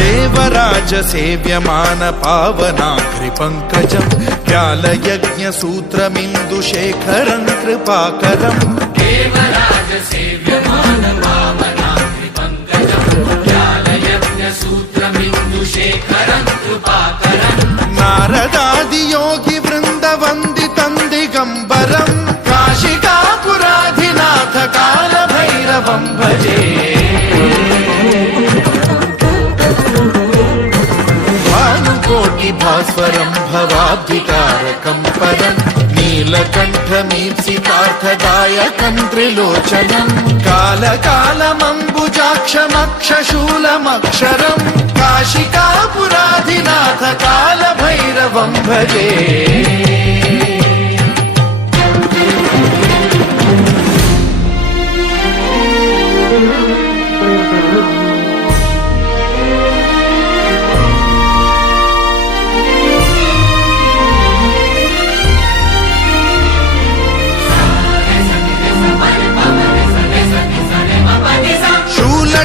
देवराज सेव्यमान पावनाग्रि पंकजं व्यालयज्ञ सूत्रमिन्दुशेखरं कृपाकरं देवराज सेव्यमान पावनाग्रि पंकजं व्यालयज्ञ सूत्रमिन्दुशेखरं कृपाकरं नारदादि योगी वृंद वंदितं दिगंबरं काशिकापुराधिनाथ काल भैरवं भजे भास्वरं भवाब्धिकारकं परं नीलकण्ठमीप्सितार्थदायकं त्रिलोचनं कालकालमम्बुजाक्षमक्षशूलमक्षरं काशिकापुराधिनाथ कालभैरवं भजे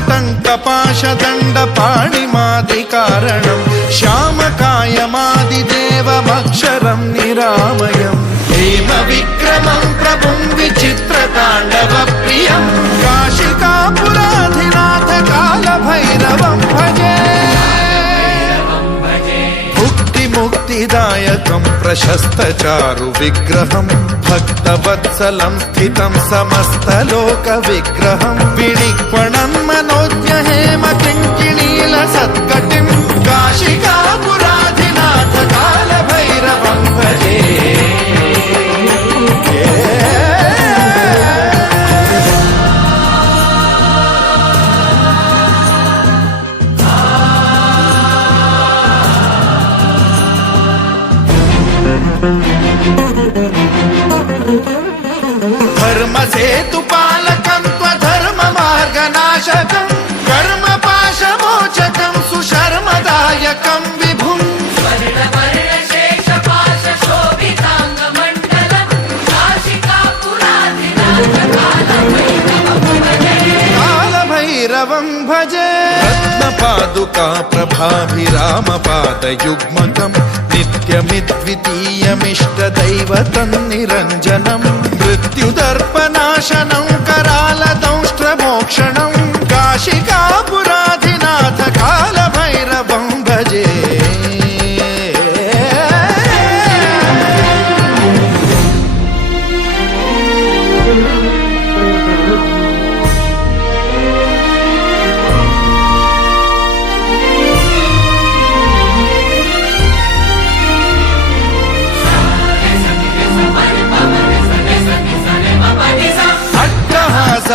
टङ्कपाशदण्डपाणिमादिकारणं श्यामकायमादिदेवमक्षरं निरामयं हेमविक्रमं प्रभुं विचित्रताण्डवप्रियं काशिकापुराधिनाथ कालभैरवं भजे मुक्तिदायकं प्रशस्तचारु विग्रहं भक्तवत्सलं स्थितं समस्तलोकविग्रहं विनिक्वणं मनोज्ञ हेम किङ्किणीलसत्कटिं काशिकापुराधिनाथ कालभैरवं भजे धर्मसेतुपालकं त्वधर्ममार्गनाशकं कर्मपाशमोचकं सुशर्मदायकं विभुं कालभैरवं भजे रत्नपादुका प्रभाभिरामपादयुग्मकं नित्यमिद्वितीयमिष्टदैवतं निरञ्जनं मृत्युदर्पनाशनं करालदंष्ट्रमोक्षणं काशिकापुराधिनाथ कालभैरवं भजे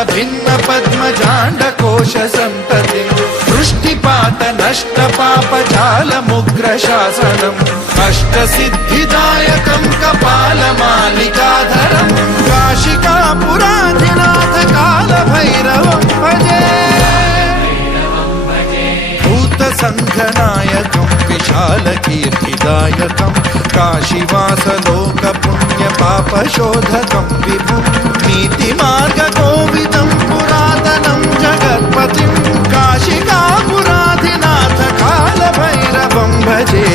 भिन्न पद्मजाण्डकोश संततिं वृष्टिपात नष्ट पापजालमुग्रशासनम् अष्टसिद्धिदायकं कपालमालिकाधरं काशिकापुराधिनाथ कालभैरवं भजे भूतसङ्घनायकं विशालकीर्तिदायकं काशीवासलोकपुण्यपापशोधकं विभुं नीतिमार्गकोविदं पुरातनं जगत्पतिं काशिकापुराधिनाथ कालभैरवं भजे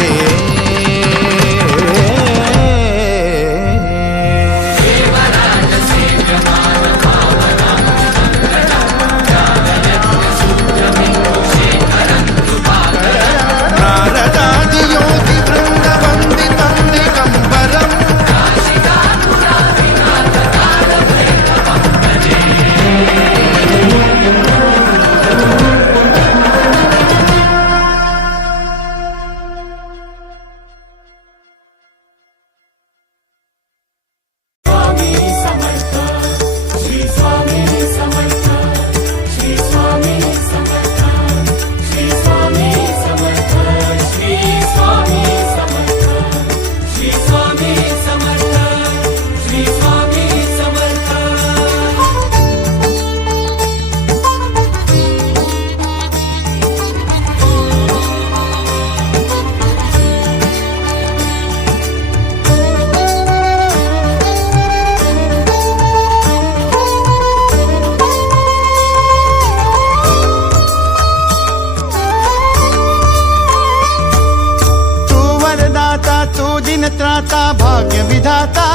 दीनत्राता भाग्य विधाता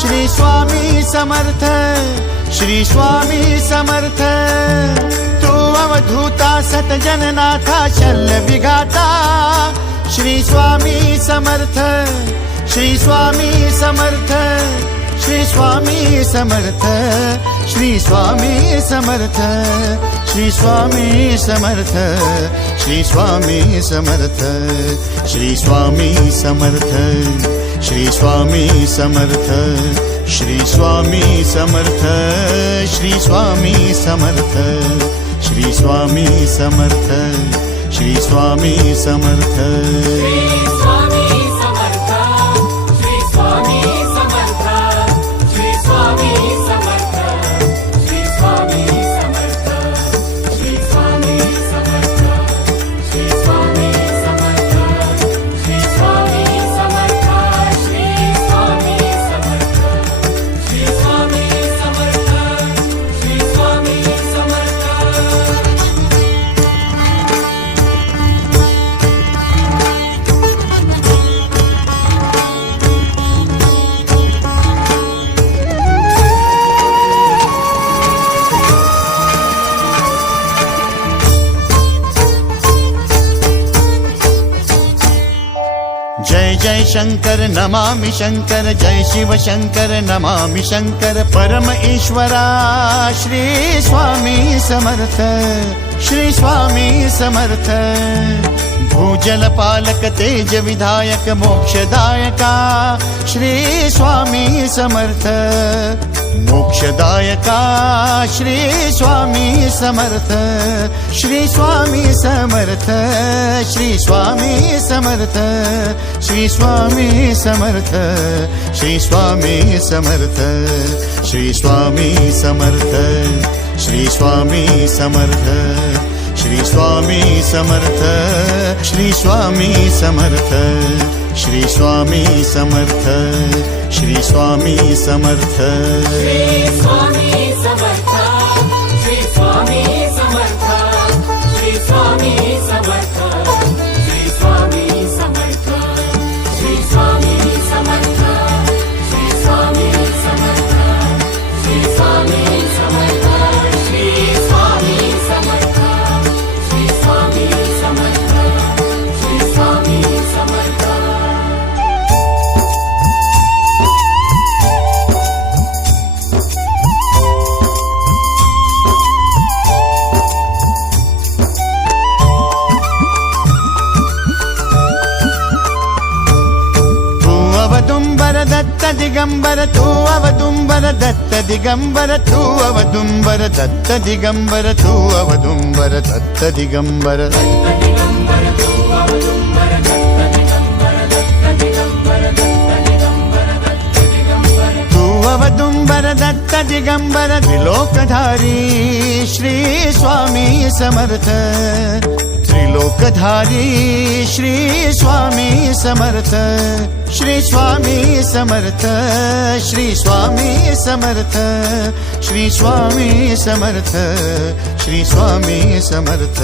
श्री स्वामी समर्थ, श्री स्वामी समर्थ। तू अवधूता सतजननाथा शल्य विघाता श्री स्वामी समर्थ, श्री स्वामी समर्थ, श्री स्वामी समर्थ, श्री स्वामी समर्थ, श्री स्वामी समर्थ, श्री स्वामी समर्थ, श्री स्वामी समर्थ, श्री स्वामी समर्थ, श्री स्वामी समर्थ, श्री स्वामी समर्थ, श्री स्वामी समर्थ, श्री स्वामी समर्थ। जय जय शंकर नमामि शंकर, जय शिव शंकर नमामि शंकर। परम ईश्वरा श्री स्वामी समर्थ, श्री स्वामी समर्थ। भूजल पालक तेज विधायक मोक्षदायका श्री स्वामी समर्थ, मोक्षदायका श्री स्वामी समर्थ, श्री स्वामी समर्थ, श्री स्वामी समर्थ, श्री स्वामी समर्थ, श्री स्वामी समर्थ, श्री स्वामी समर्थ, श्री स्वामी समर्थ, श्री स्वामी समर्थ, श्री स्वामी समर्थ, श्री स्वामी समर्थ, श्री स्वामी समर्थ। श्री स्वामी समर्थ, श्री स्वामी समर्थ, श्री स्वामी समर्थ, श्री स्वामी समर्थ, श्री स्वामी समर्थ, श्री स्वामी समर्थ, श्री स्वामी समर्थ, श्री स्वामी समर्थ, श्री स्वामी समर्थ, श्री स्वामी समर्थ। दत्त दिगंबर तू अवदुंबर दत्त दिगंबर तू अवदुंबर दत्त दिगंबर तू अवदुंबर दत्त दिगंबर। तू अवदुंबर दत्त दिगंबर त्रिलोकधारी श्री स्वामी समर्थ, त्रिलोकधारी श्री स्वामी समर्थ, श्री स्वामी समर्थ, श्री स्वामी समर्थ, श्री स्वामी समर्थ, श्री स्वामी समर्थ,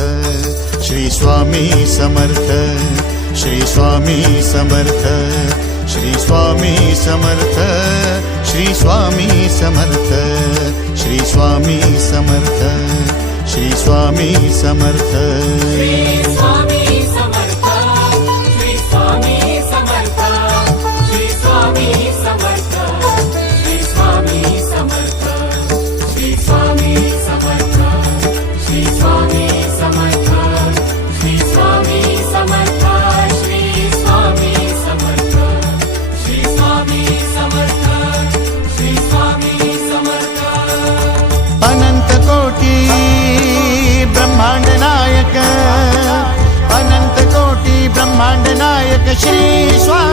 श्री स्वामी समर्थ, श्री स्वामी समर्थ, श्री स्वामी समर्थ, श्री स्वामी समर्थ, श्री स्वामी समर्थ, श्री स्वामी समर्थ। श्री स्वामी समर्थ, श्री स्वामी समर्थ, श्री स्वामी समर्थ, श्री स्वामी समर्थ, श्री स्वामी समर्थ, श्री स्वामी समर्थ, श्री स्वामी समर्थ, श्री स्वामी समर्थ, श्री स्वामी समर्थ, श्री स्वामी समर्थ। अनंत कोटी ब्रह्मांड नायक, अनंत कोटी ब्रह्मांड नायक श्री स्वामी